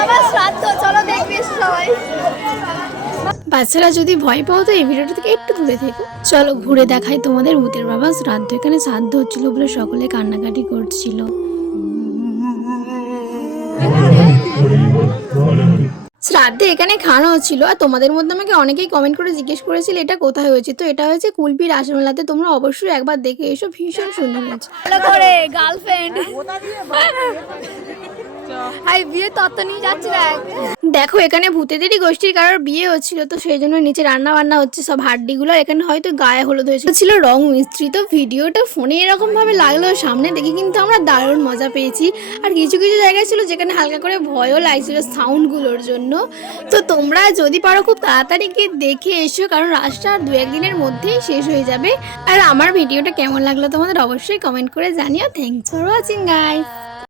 বাবার শ্রাদ্ধ, চলো দেখবে সবাই। বাচ্চারা যদি ভয় পাও তো এই ভিডিওটা থেকে একটু দূরে থেকো। চলো ঘুরে দেখাই তোমাদের ভূতের বাবা শ্রাদ্ধ। এখানে শ্রাদ্ধ হচ্ছিল বলে সকলে কান্নাকাটি করছিল। শ্রাদ্ধে এখানে খাওয়ানো হচ্ছিল। আর তোমাদের মধ্যে আমাকে অনেকেই কমেন্ট করে জিজ্ঞেস করেছিল এটা কোথায় হয়েছে। তো এটা হয়েছে কুলপি রাসমেলাতে। তোমরা অবশ্যই একবার দেখে এসো, ভীষণ সুন্দর হয়েছে। ভালো করে গার্লফ্রেন্ড হাই বিয়ে তত্ত্ব নিয়ে যাচ্ছে না। দেখো এখানে ভূতেদেরই গোষ্ঠীর কারোর বিয়ে হচ্ছিল, তো সেই জন্য নিচে রান্না বান্না হচ্ছে সব হাড্ডিগুলো। এখানে হয়তো গায়ে হলুদ হয়েছিল রং মিস্ত্রি। তো ভিডিওটা ফোনে এরকম ভাবে লাগলো, সামনে দেখে কিন্তু আমরা দারুণ মজা পেয়েছি। আর কিছু কিছু জায়গায় ছিল যেখানে হালকা করে ভয়ও লাগছিল সাউন্ডগুলোর জন্য। তো তোমরা যদি পারো খুব তাড়াতাড়ি গিয়ে দেখে এসো, কারণ রাতটা 2-1 দিনের মধ্যেই শেষ হয়ে যাবে। আর আমার ভিডিওটা কেমন লাগলো তোমাদের অবশ্যই কমেন্ট করে জানিও। Thanks for watching guys.